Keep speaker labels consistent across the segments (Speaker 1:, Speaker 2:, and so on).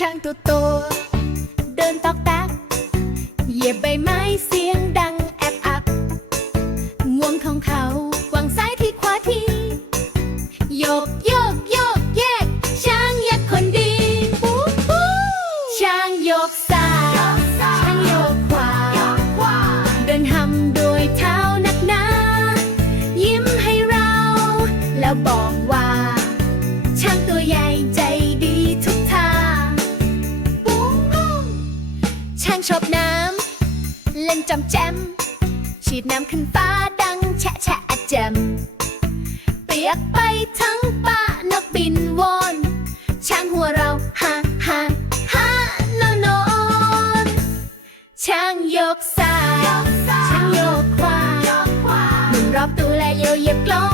Speaker 1: ช้างตัวโต เดินตอกแตกเหยียบใบไม้เสียงดังแอบอับงวงของเขาวางซ้ายที่ขวาทีโยกโยกโยกแยก ช้างยักคนดีปุ๊บปุ๊บช้างโยกซ้ายช้างโยกขวาขวา เดินหำด้วยเท้านักหนายิ้มให้เรา แล้วบอกว่าางชอบน้ำ เล่นจำแจม ฉีดน้ำขึ้นฟ้าดังแฉะแฉะแจม เปียกไปทั้งป่านกบินวน ช้างหัวเราฮ่าฮ่าฮ่าโนอนนนช้างยกสาย ช้างยกควายหมุนรอบตัวและโยเยียบกลอง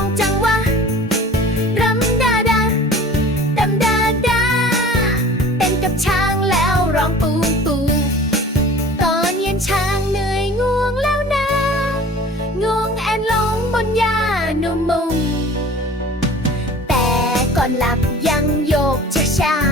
Speaker 1: มุง แต่ก่อนหลับยังโยกช้าช้า